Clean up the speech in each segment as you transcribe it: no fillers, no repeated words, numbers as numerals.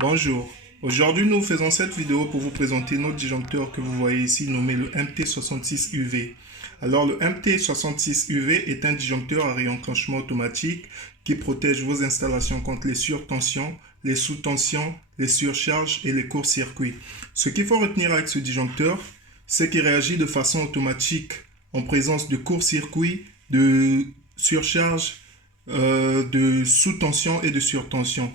Bonjour, aujourd'hui nous faisons cette vidéo pour vous présenter notre disjoncteur que vous voyez ici nommé le MT66UV. Alors le MT66UV est un disjoncteur à réenclenchement automatique qui protège vos installations contre les surtensions, les sous-tensions, les surcharges et les courts-circuits. Ce qu'il faut retenir avec ce disjoncteur, c'est qu'il réagit de façon automatique en présence de courts-circuits, de surcharge, de sous-tension et de surtension.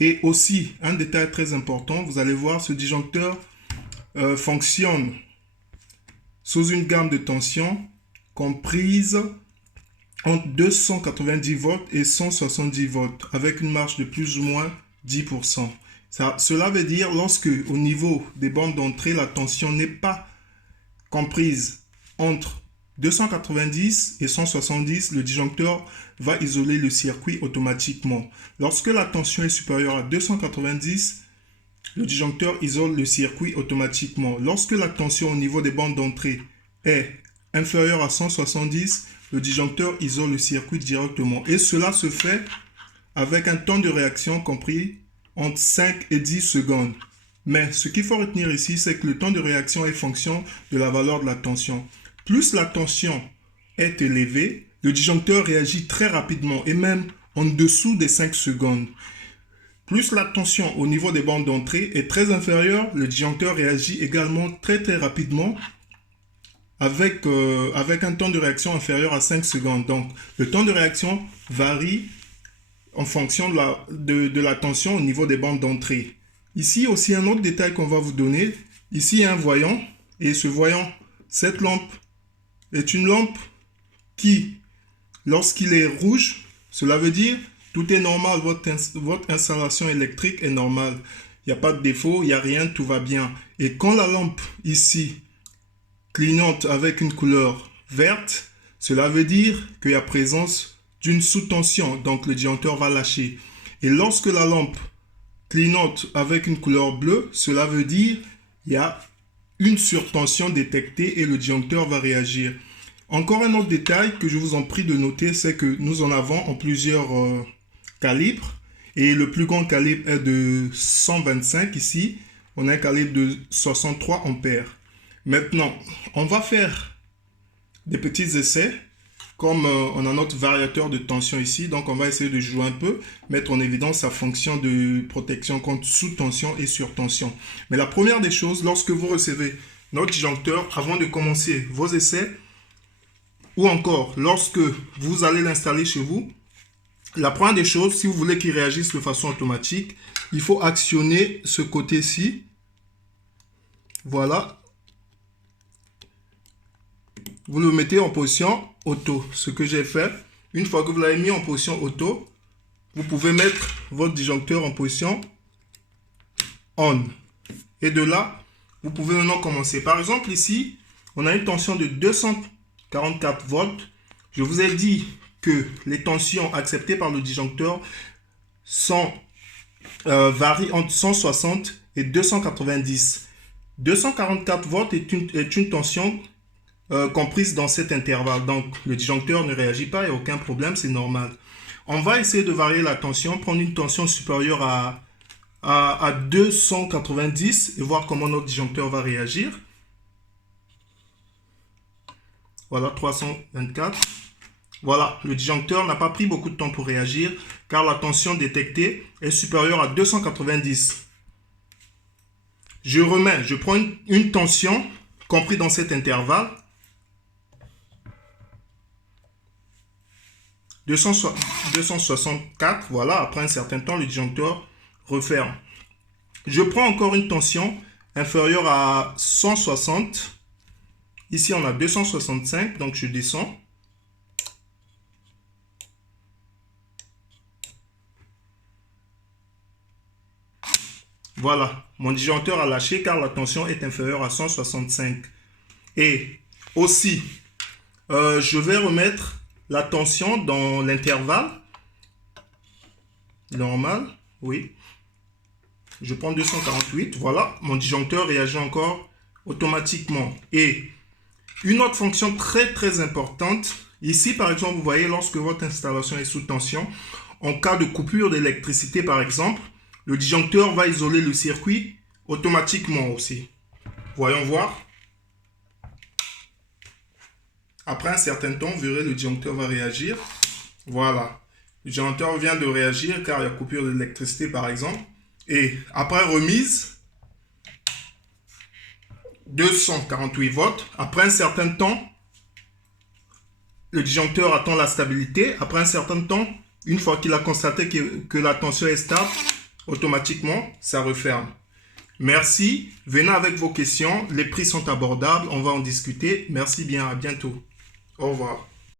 Et aussi, un détail très important, vous allez voir, ce disjoncteur fonctionne sous une gamme de tension comprise entre 290 volts et 170 volts, avec une marge de plus ou moins 10%. Cela veut dire lorsque, au niveau des bandes d'entrée, la tension n'est pas comprise entre 290 et 170, le disjoncteur va isoler le circuit automatiquement. Lorsque la tension est supérieure à 290, le disjoncteur isole le circuit automatiquement. Lorsque la tension au niveau des bandes d'entrée est inférieure à 170, le disjoncteur isole le circuit directement. Et cela se fait avec un temps de réaction compris entre 5 et 10 secondes. Mais ce qu'il faut retenir ici, c'est que le temps de réaction est fonction de la valeur de la tension. Plus la tension est élevée, le disjoncteur réagit très rapidement et même en dessous des 5 secondes. Plus la tension au niveau des bandes d'entrée est très inférieure, le disjoncteur réagit également très rapidement avec un temps de réaction inférieur à 5 secondes. Donc, le temps de réaction varie en fonction de la tension au niveau des bandes d'entrée. Ici aussi, un autre détail qu'on va vous donner. Ici, il y a un voyant et ce voyant, cette lampe, est une lampe qui, lorsqu'il est rouge, cela veut dire tout est normal, votre installation électrique est normale. Il n'y a pas de défaut, il n'y a rien, tout va bien. Et quand la lampe ici clignote avec une couleur verte, cela veut dire qu'il y a présence d'une sous-tension, donc le disjoncteur va lâcher. Et lorsque la lampe clignote avec une couleur bleue, cela veut dire qu'il y a une surtension détectée et le disjoncteur va réagir. Encore un autre détail que je vous en prie de noter, c'est que nous en avons en plusieurs calibres et le plus grand calibre est de 125 ici. On a un calibre de 63 ampères. Maintenant, on va faire des petits essais. Comme on a notre variateur de tension ici, donc on va essayer de jouer un peu, mettre en évidence sa fonction de protection contre sous-tension et surtension. Mais la première des choses, lorsque vous recevez notre disjoncteur, avant de commencer vos essais, ou encore lorsque vous allez l'installer chez vous, la première des choses, si vous voulez qu'il réagisse de façon automatique, il faut actionner ce côté-ci. Voilà. Vous le mettez en position auto. Ce que j'ai fait, une fois que vous l'avez mis en position auto, vous pouvez mettre votre disjoncteur en position on. Et de là, vous pouvez maintenant commencer. Par exemple, ici, on a une tension de 244 volts. Je vous ai dit que les tensions acceptées par le disjoncteur varient entre 160 et 290. 244 volts est une tension comprise dans cet intervalle. Donc, le disjoncteur ne réagit pas, il n'y a aucun problème, c'est normal. On va essayer de varier la tension, prendre une tension supérieure à 290 et voir comment notre disjoncteur va réagir. Voilà, 324. Voilà, le disjoncteur n'a pas pris beaucoup de temps pour réagir car la tension détectée est supérieure à 290. Je prends une tension comprise dans cet intervalle. 264, voilà, après un certain temps, le disjoncteur referme. Je prends encore une tension inférieure à 160. Ici, on a 265, donc je descends. Voilà, mon disjoncteur a lâché car la tension est inférieure à 165. Et aussi, je vais remettre la tension dans l'intervalle normal, oui. Je prends 248, voilà, mon disjoncteur réagit encore automatiquement. Et une autre fonction très importante, ici par exemple, vous voyez, lorsque votre installation est sous tension, en cas de coupure d'électricité par exemple, le disjoncteur va isoler le circuit automatiquement aussi. Voyons voir. Après un certain temps, vous verrez le disjoncteur va réagir. Voilà. Le disjoncteur vient de réagir car il y a coupure d'électricité par exemple. Et après remise, 248 volts. Après un certain temps, le disjoncteur attend la stabilité. Après un certain temps, une fois qu'il a constaté que la tension est stable, automatiquement, ça referme. Merci. Venez avec vos questions. Les prix sont abordables. On va en discuter. Merci bien. À bientôt. Au revoir.